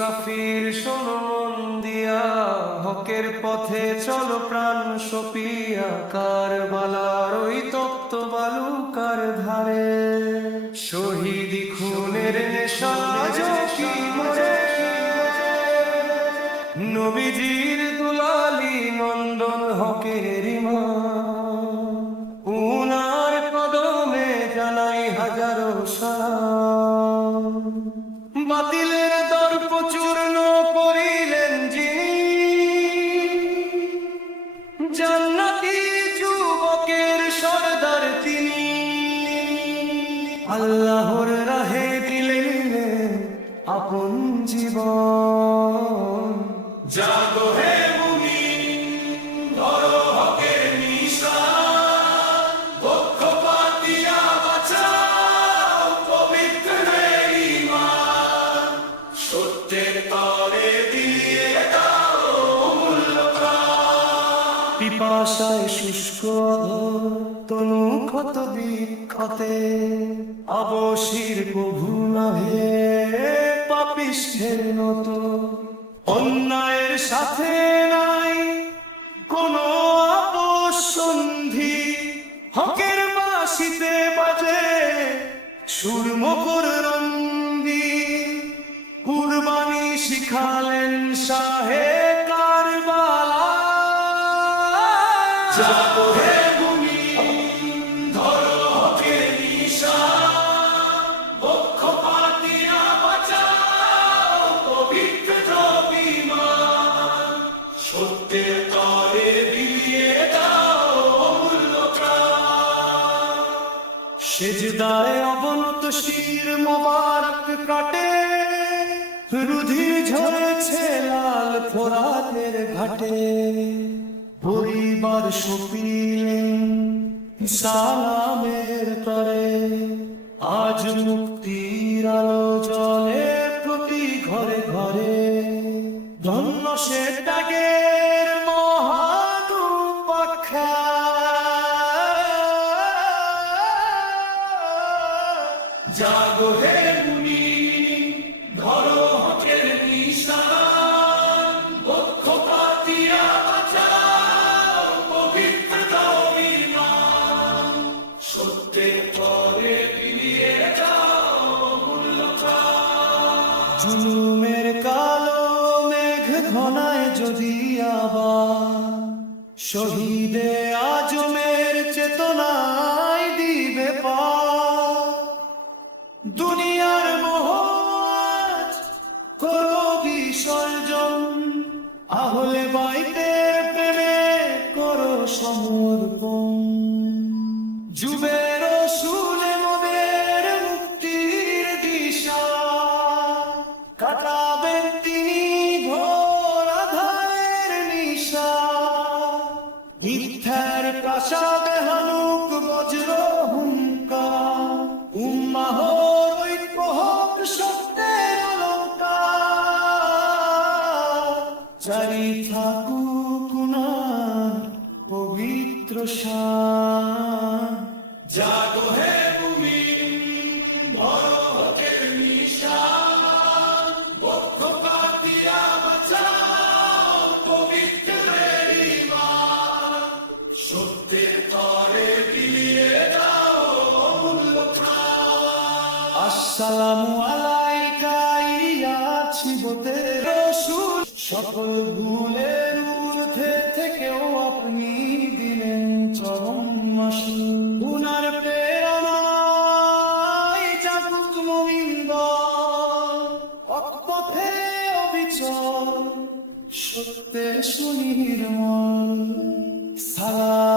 মুসাফির শোনো মন দিয়া, হকের পথে চলো প্রাণ সপিয়া, কারবালার ওই তপ্ত বালুকার ধারে শহীদি খুনের নেশা কি মরে, নবীজির দুলালি নন্দন হকের ইমাম, উনার কদমে জানাই হাজারো সালাম। বাতিলের দর্প চূর্ণ করিলেন যিনি, জান্নাতি যুবকের সরদার তিনি, আল্লাহর রাহে দিলেন আপন জীবন। জাগো হে মুমিন, ধরো হকের নিশান, পক্ষপাত দিয়া বাঁচাও পবিত্র ঈমান, সত্যের তরে দিয়ে দাও অমূল্য প্রাণ। পিপাসায় শুষ্ক তনু ক্ষত বিক্ষতে, অবশির প্রভু নহে পাপিষ্ঠের নত, অন্যায়ের সাথে নাই কোনো আপোষ সন্ধি, হকের বাঁশিতে বাজে সুরমকর রন্দি, কুরবানি শিখালেন শাহে কারবালা। জাগো হে মুমিন, ধরো হকের নিশান, পক্ষপাত দিয়া বাঁচাও পবিত্র ঈমান, সত্যের তরে বিলিয়ে দাও অমূল্য প্রাণ। সেজদায় অবনত শির মোবারক কাটে, রুধির ঝরেছে লাল ফোরাতের ঘাটে, পরিবার সপিলেন সালামের তরে, আজ মুক্তির আলো জ্বলে প্রতি ঘরে ঘরে, ধন্য সে ত্যাগের মহান উপাখ্যা। জাগো হে মুমিন, ধরো হকের নিশান, পক্ষপাত দিয়া বাঁচাও পবিত্র ঈমান, সত্যের তরে বিলিয়ে দাও অমূল্য প্রাণ। জুলুমের কালো মেঘ ঘনায় যদি আবার শহীদে আজমের চেতনায় দিবে পা, দুনিয়ার মোহ আজ করো বিসর্জন, আহলে বাইতের প্রেমে করো সমর্পণ, যুবের শুলে মোদের মুক্তির দিশা, কাটাবেন তিনি ঘোর আঁধারের নিশা, মিথ্যার প্রাসাদে হানুক বজ্র হুঙ্কার, উম্মাহর ঐক্য হোক সত্যের অলঙ্কার, জারি থাকুক উনার পবিত্র শান। জাগো হে মুমিন, ধরো হকের নিশান, পক্ষপাত দিয়া বাঁচাও পবিত্র ঈমান, সত্যের তরে বিলিয়ে দাও অমূল্য প্রাণ। আসসালামু আলাইকা ইয়া ছিবতের রাসূল, সকল ভুলের ঊর্ধ্বে থেকেও আপনি দিলেন চরম মাসুল, উনার প্রেরণায় জাগুক মুমিন দল, হক পথে অবিচল, সত্যে সুনির্মল। সালাম